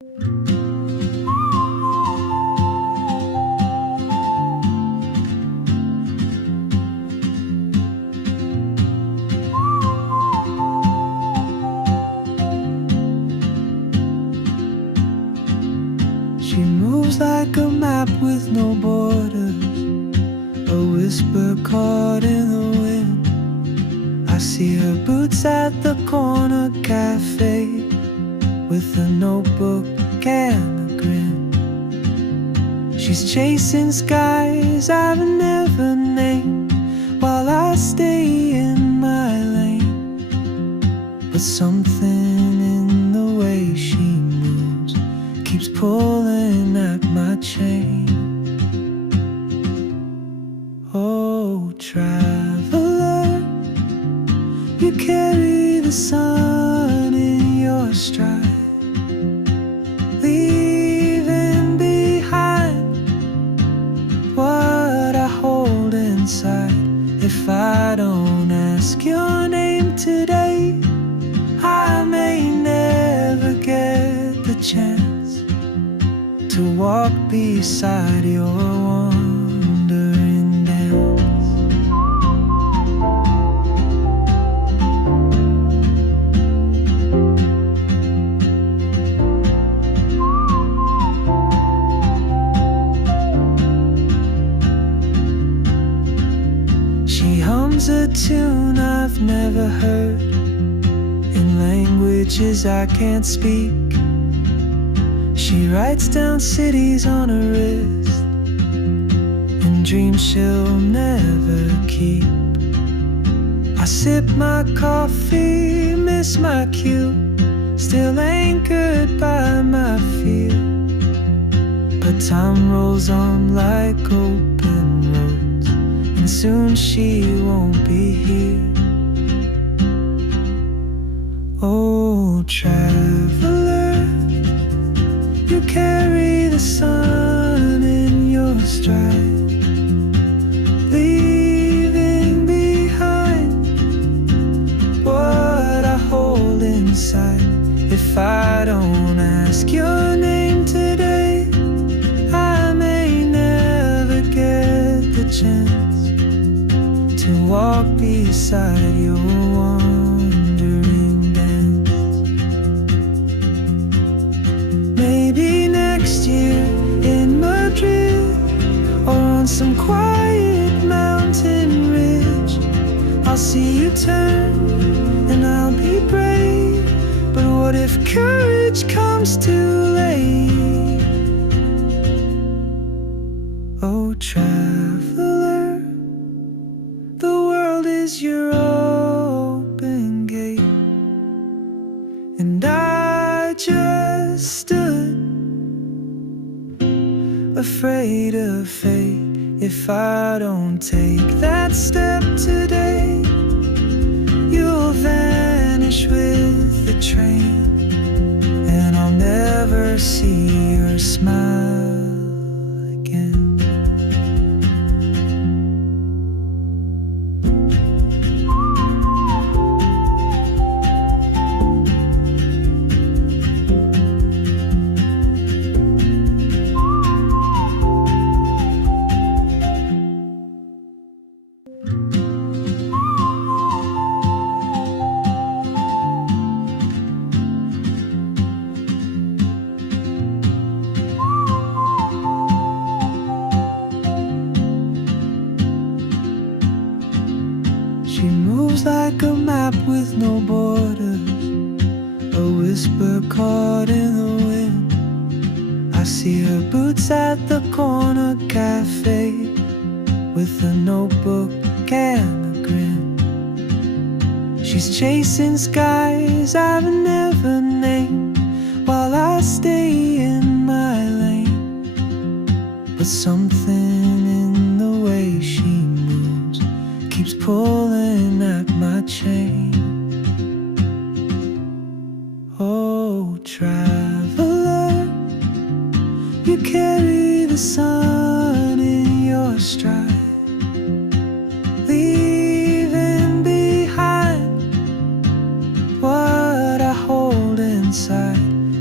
She moves like a map with no borders, a whisper caught in the wind. I see her boots at the corner cafe, with a notebook and a grin. She's chasing skies I've never named, while I stay in my lane. But something in the way she moves keeps pulling at my chain. Oh, traveler, you carry the sun in your stride, leaving behind what I hold inside. If I don't ask your name today, I may never get the chance to walk beside your wandering dance. She hums a tune I've never heard, in languages I can't speak. She writes down cities on her wrist, and dreams she'll never keep. I sip my coffee, miss my cue, still anchored by my fear. But time rolls on like open roads, and soon she won't be here. Oh, traveler, you carry the sun in your stride, leaving behind what I hold inside. If I don't ask your name today, I may never get the chance to walk beside your wandering dance. Maybe next year in Madrid, or on some quiet mountain ridge, I'll see you turn and I'll be brave. But what if courage comes too late? Oh, traveler, the world is your open gate, and I just stood afraid of fate. If I don't take that step today, you'll vanish with the train, and I'll never see your smile again. She moves like a map with no borders, a whisper caught in the wind. I see her boots at the corner cafe, with a notebook and a grin. She's chasing skies I've never named, while I stay in my lane. But something in the way she moves keeps pulling at my chain. Oh, traveler, you carry the sun in your stride, leaving behind what I hold inside.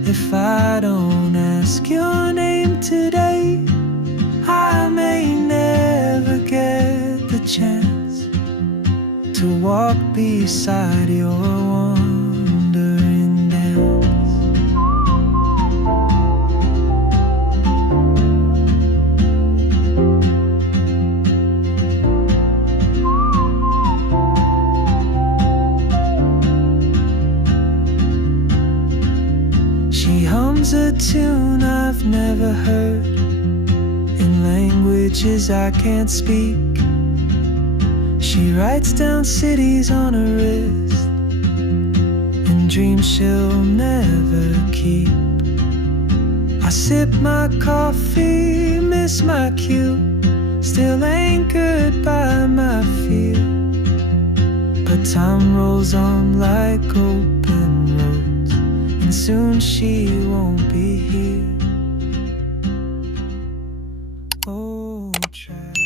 If I I don't ask your name today, I may never get the chance to walk beside your wandering dance. She hums a tune I've never heard in languages I can't speak. She writes down cities on her wrist and dreams she'll never keep. I sip my coffee, miss my cue, still anchored by my fear. But time rolls on like open roads, and soon she won't be here. Oh, travel.